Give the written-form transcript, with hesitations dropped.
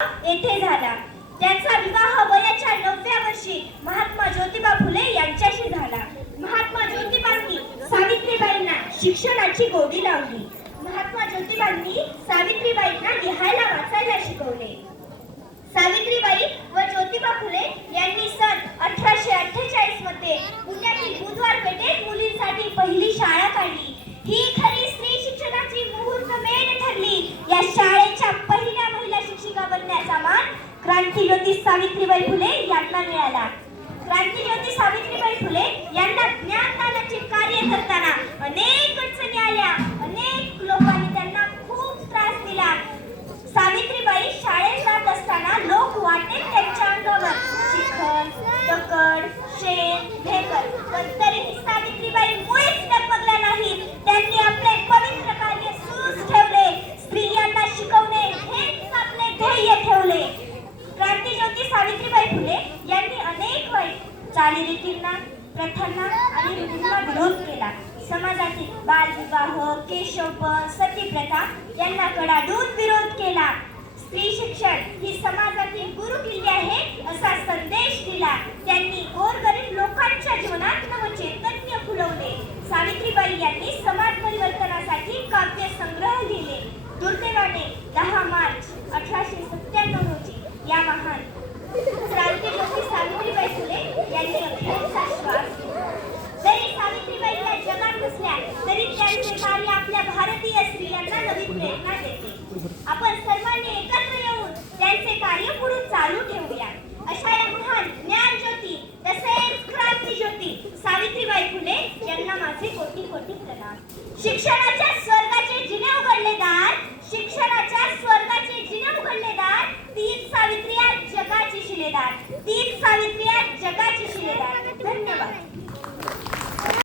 येथे झाला. त्यांचा विवाह वयाच्या 9व्या वर्षी महात्मा ज्योतिबा फुले यांच्याशी झाला. महात्मा ज्योतिबांनी सावित्रीबाईंना शिक्षणाची गोडी लावली. महात्मा ज्योतिबांनी सावित्रीबाईंना लिहायला वाचायला शिकवले. सावित्रीबाई व ज्योतिबा फुले यांनी सन 1848 मध्ये पुण्यातील बुधवार पेठेत मुलींसाठी पहिली शाळा काढली. ही खरी स्त्री शिक्षणाची मुहूर्तमेढ ठरली. या शाळेच्या पहिल्या महिला शिक्षिका बनण्याचा मान क्रांतिज्योती सावित्रीबाई फुले यांना मिळाला. क्रांतिज्योती सावित्रीबाई फुले यांना ज्ञानदानाचे कार्य करताना अनेक अडचणी आल्या. अनेक लोकांनी त्यांना खूप त्रास दिला. सावित्रीबाई शाळेत जात असताना लोक वाटेत त्यांच्या अंगावर चिखल, दगड, शेण, ढेकळ, पण तरीही सावित्रीबाई मुळीच डगमगल्या नाहीत. त्यांनी आपले पवित्र कार्य सुरूच ठेवले. स्त्रियांना शिकवणे हेच आपले ध्येय ठेवले. क्रांतिज्योती सावित्रीबाई फुले यांनी अनेक वाईट चालीरीतींना, प्रथांना आणि रूढींना विरोध केला. समाजातील बालविवाह, केशवपण, सतीप्रथा यांना कडाडून विरोध केला. स्त्री शिक्षण ही समाजातील गुरुकिल्ली आहे असा संदेश दिला. त्यांनी गोरगरीब लोकांच्या जीवनात नवचैतन्य फुलवले. सावित्रीबाई यांनी समाज परिवर्तनासाठी काव्य संग्रह लिहिले. दुर्दैवाने 10 मार्च 1897 रोजी या महान क्रांतिज्योती सावित्रीबाई फुले यांनी अखेरचा श्वास घेतला. जरी सावित्रीबाई या जगात नसल्या तरी त्यांचे कार्य आपल्या भारतीय स्त्रियांना नवी प्रेरणा देते. आपण सर्वांनी एकत्र येऊन त्यांचे कार्य पुढे चालू ठेवूया. अशा या महान ज्ञानज्योती तसेच क्रांतिज्योती सावित्रीबाई फुले यांना माझे कोटी कोटी प्रणाम. शिक्षण